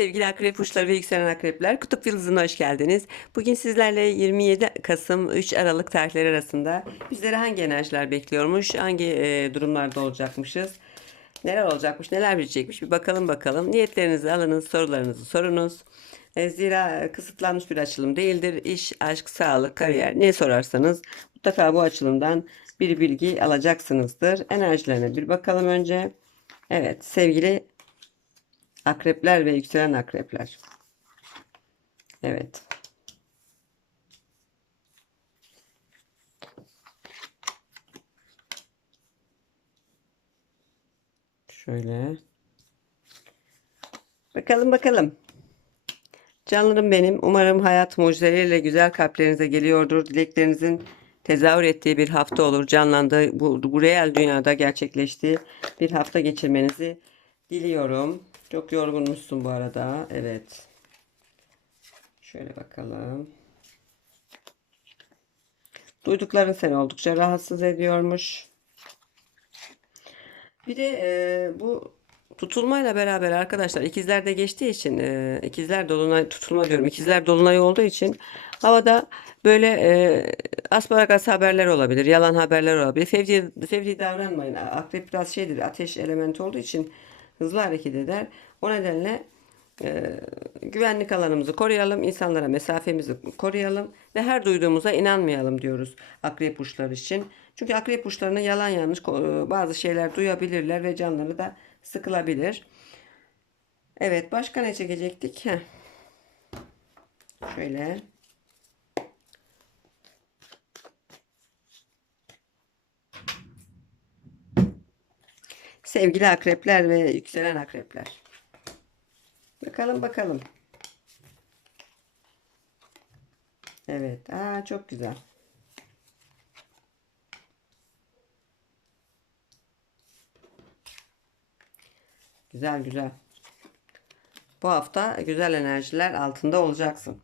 sevgili akrep burçları ve yükselen akrepler. Kutup Yıldızı'na hoş geldiniz. Bugün sizlerle 27 Kasım 3 Aralık tarihleri arasında bizleri hangi enerjiler bekliyormuş, hangi e, durumlarda olacakmışız, neler olacakmış, neler bilecekmiş bir bakalım bakalım. Niyetlerinizi alınız, sorularınızı sorunuz. E, zira kısıtlanmış bir açılım değildir. İş, aşk, sağlık, kariyer ne sorarsanız mutlaka bu açılımdan bir bilgi alacaksınızdır. Enerjilerine bir bakalım önce. Evet sevgili Akrepler ve yükselen akrepler. Evet. Şöyle. Bakalım bakalım. Canlarım benim. Umarım hayat mucizeleriyle güzel kalplerinize geliyordur. Dileklerinizin tezahür ettiği bir hafta olur. Canlandığı bu, bu real dünyada gerçekleştiği bir hafta geçirmenizi diliyorum. Çok yorgunmuşsun bu arada. Evet. Şöyle bakalım. Duydukların seni oldukça rahatsız ediyormuş. Bir de e, bu tutulmayla beraber arkadaşlar ikizler de geçtiği için e, ikizler dolunay tutulma diyorum. ikizler dolunay olduğu için havada böyle e, asparagas haberler olabilir. Yalan haberler olabilir. Fevri, fevri davranmayın. Akrep biraz şeydir. Ateş elementi olduğu için hızlı hareket eder. O nedenle e, güvenlik alanımızı koruyalım, insanlara mesafemizi koruyalım ve her duyduğumuza inanmayalım diyoruz akrep burçları için. Çünkü akrep burçlarına yalan yanlış e, bazı şeyler duyabilirler ve canları da sıkılabilir. Evet, başka ne çekecektik? Heh. Şöyle. Sevgili akrepler ve yükselen akrepler. Bakalım bakalım. Evet. Aa, çok güzel. Güzel güzel. Bu hafta güzel enerjiler altında olacaksın.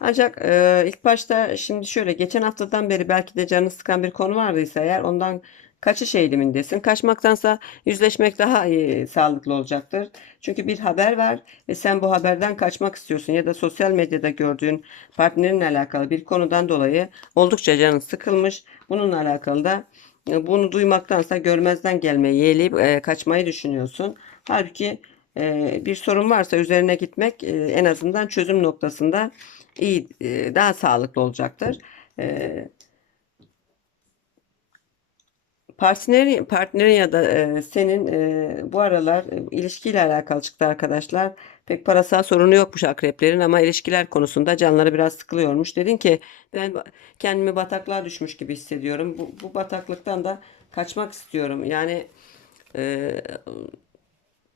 Ancak e, ilk başta şimdi şöyle geçen haftadan beri belki de canını sıkan bir konu vardıysa eğer ondan kaçış eğilimindesin. Kaçmaktansa yüzleşmek daha iyi, sağlıklı olacaktır. Çünkü bir haber var ve sen bu haberden kaçmak istiyorsun ya da sosyal medyada gördüğün partnerinle alakalı bir konudan dolayı oldukça canın sıkılmış. Bununla alakalı da e, bunu duymaktansa görmezden gelmeyi yeğleyip e, kaçmayı düşünüyorsun. Halbuki e, bir sorun varsa üzerine gitmek e, en azından çözüm noktasında iyi e, daha sağlıklı olacaktır. E, partnerin ya da e, senin e, bu aralar e, ilişkiyle alakalı çıktı arkadaşlar. Pek parasal sorunu yokmuş akreplerin ama ilişkiler konusunda canları biraz sıkılıyormuş. Dedin ki ben kendimi bataklığa düşmüş gibi hissediyorum. Bu, bu bataklıktan da kaçmak istiyorum. Yani e,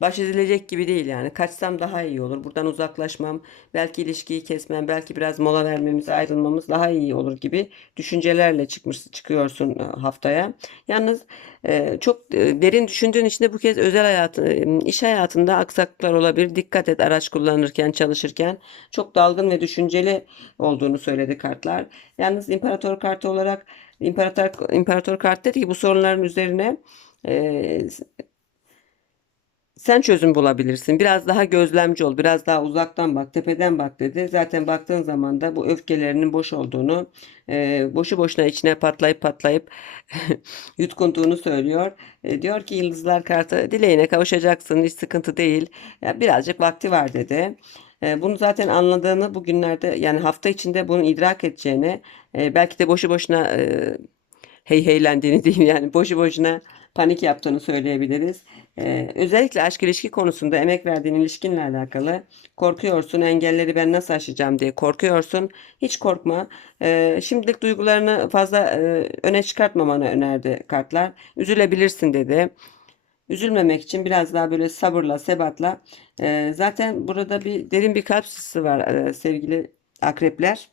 baş edilecek gibi değil yani. Kaçsam daha iyi olur. Buradan uzaklaşmam, belki ilişkiyi kesmem, belki biraz mola vermemiz, ayrılmamız daha iyi olur gibi düşüncelerle çıkmış çıkıyorsun e, haftaya. Yalnız e, çok e, derin düşündüğün için de bu kez özel hayatı, iş hayatında aksaklıklar olabilir. Dikkat et araç kullanırken, çalışırken. Çok dalgın ve düşünceli olduğunu söyledi kartlar. Yalnız imparator kartı olarak imparator imparator kart dedi ki bu sorunların üzerine e, sen çözüm bulabilirsin. Biraz daha gözlemci ol. Biraz daha uzaktan bak. Tepeden bak dedi. Zaten baktığın zaman da bu öfkelerinin boş olduğunu, e, boşu boşuna içine patlayıp patlayıp yutkunduğunu söylüyor. E, diyor ki Yıldızlar kartı dileğine kavuşacaksın. Hiç sıkıntı değil. Ya, birazcık vakti var dedi. E, bunu zaten anladığını bugünlerde yani hafta içinde bunu idrak edeceğini e, belki de boşu boşuna e, hey heylendiğini diyeyim yani boşu boşuna panik yaptığını söyleyebiliriz. Ee, özellikle aşk ilişki konusunda emek verdiğin ilişkinle alakalı korkuyorsun. Engelleri ben nasıl aşacağım diye korkuyorsun. Hiç korkma. Ee, şimdilik duygularını fazla e, öne çıkartmamanı önerdi kartlar. Üzülebilirsin dedi. Üzülmemek için biraz daha böyle sabırla, sebatla. Ee, zaten burada bir derin bir kalp sızısı var e, sevgili akrepler.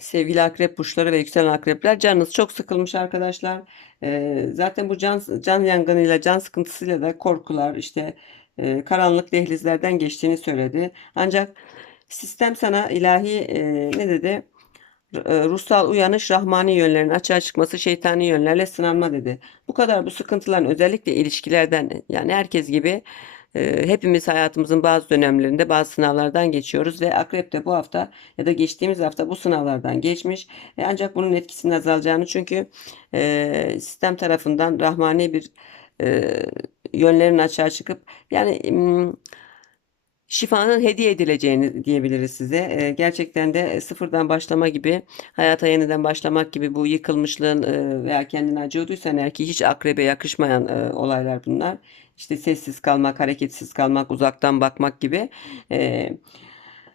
Sevgili akrep burçları ve yükselen akrepler canınız çok sıkılmış arkadaşlar. Ee, zaten bu can, can yangınıyla can sıkıntısıyla da korkular işte e, karanlık dehlizlerden geçtiğini söyledi. Ancak sistem sana ilahi e, ne dedi? e, ruhsal uyanış, rahmani yönlerin açığa çıkması, şeytani yönlerle sınanma dedi. Bu kadar bu sıkıntıların özellikle ilişkilerden yani herkes gibi hepimiz hayatımızın bazı dönemlerinde bazı sınavlardan geçiyoruz ve Akrep de bu hafta ya da geçtiğimiz hafta bu sınavlardan geçmiş. E, ancak bunun etkisinin azalacağını çünkü e, sistem tarafından rahmani bir e, yönlerin açığa çıkıp yani şifanın hediye edileceğini diyebiliriz size. E, gerçekten de sıfırdan başlama gibi, hayata yeniden başlamak gibi bu yıkılmışlığın e, veya kendini acıyorduysan eğer ki hiç akrebe yakışmayan e, olaylar bunlar. İşte sessiz kalmak, hareketsiz kalmak, uzaktan bakmak gibi. E,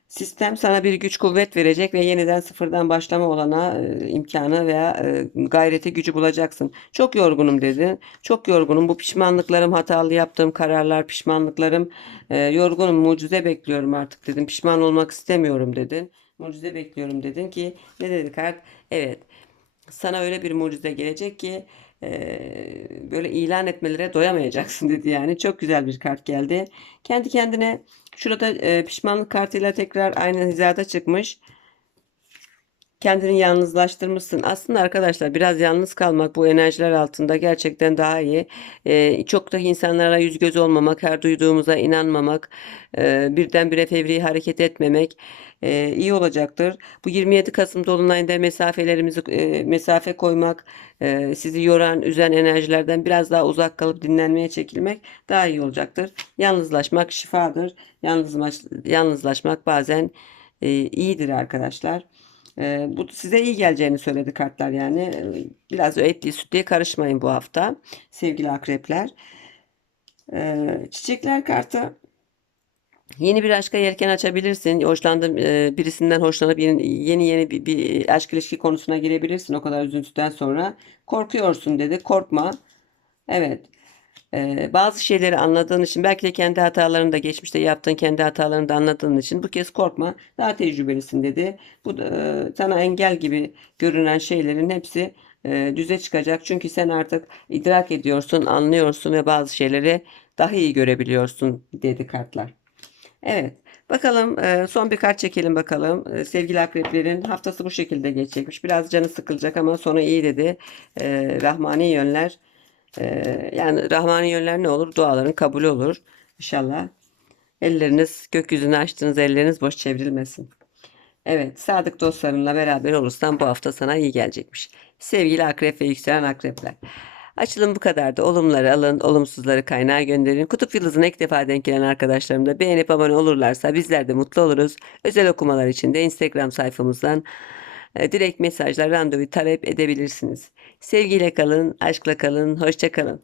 Sistem sana bir güç kuvvet verecek ve yeniden sıfırdan başlama olana e, imkanı veya e, gayreti gücü bulacaksın. Çok yorgunum dedin. Çok yorgunum. Bu pişmanlıklarım, hatalı yaptığım kararlar, pişmanlıklarım, e, yorgunum, mucize bekliyorum artık dedim. Pişman olmak istemiyorum dedin. Mucize bekliyorum dedin ki ne dedi kart? Evet. Sana öyle bir mucize gelecek ki böyle ilan etmelere doyamayacaksın dedi yani. Çok güzel bir kart geldi. Kendi kendine şurada pişmanlık kartıyla tekrar aynı hizada çıkmış. Kendini yalnızlaştırmışsın. Aslında arkadaşlar biraz yalnız kalmak bu enerjiler altında gerçekten daha iyi. E, çok da insanlara yüz göz olmamak, her duyduğumuza inanmamak, e, birdenbire fevri hareket etmemek e, iyi olacaktır. Bu 27 Kasım Dolunay'ında mesafelerimizi e, mesafe koymak, e, sizi yoran, üzen enerjilerden biraz daha uzak kalıp dinlenmeye çekilmek daha iyi olacaktır. Yalnızlaşmak şifadır. Yalnızlaş, yalnızlaşmak bazen e, iyidir arkadaşlar. E, bu size iyi geleceğini söyledi kartlar yani. E, Biraz etli sütlüye karışmayın bu hafta sevgili akrepler. E, çiçekler kartı Yeni bir aşka yelken açabilirsin. Hoşlandığın e, birisinden hoşlanıp yeni yeni, yeni bir, bir aşk ilişki konusuna girebilirsin o kadar üzüntüden sonra. Korkuyorsun dedi. Korkma. Evet. Bazı şeyleri anladığın için belki de kendi hatalarını da geçmişte yaptığın kendi hatalarını da anladığın için bu kez korkma. Daha tecrübelisin dedi. Bu da, sana engel gibi görünen şeylerin hepsi e, düze çıkacak. Çünkü sen artık idrak ediyorsun, anlıyorsun ve bazı şeyleri daha iyi görebiliyorsun dedi kartlar. Evet. Bakalım son bir kart çekelim bakalım. Sevgili akreplerin haftası bu şekilde geçecekmiş. Biraz canı sıkılacak ama sonu iyi dedi. Rahmani yönler. E, yani Rahmani yönler ne olur? Duaların kabulü olur. İnşallah. Elleriniz gökyüzünü açtığınız elleriniz boş çevrilmesin. Evet, sadık dostlarınla beraber olursan bu hafta sana iyi gelecekmiş. Sevgili akrep ve yükselen akrepler. Açılım bu kadardı. Olumları alın, olumsuzları kaynağa gönderin. Kutup yıldızına ilk defa denk gelen arkadaşlarım da beğenip abone olurlarsa bizler de mutlu oluruz. Özel okumalar için de Instagram sayfamızdan e, direkt mesajlar, randevu talep edebilirsiniz. Sevgiyle kalın, aşkla kalın, hoşça kalın.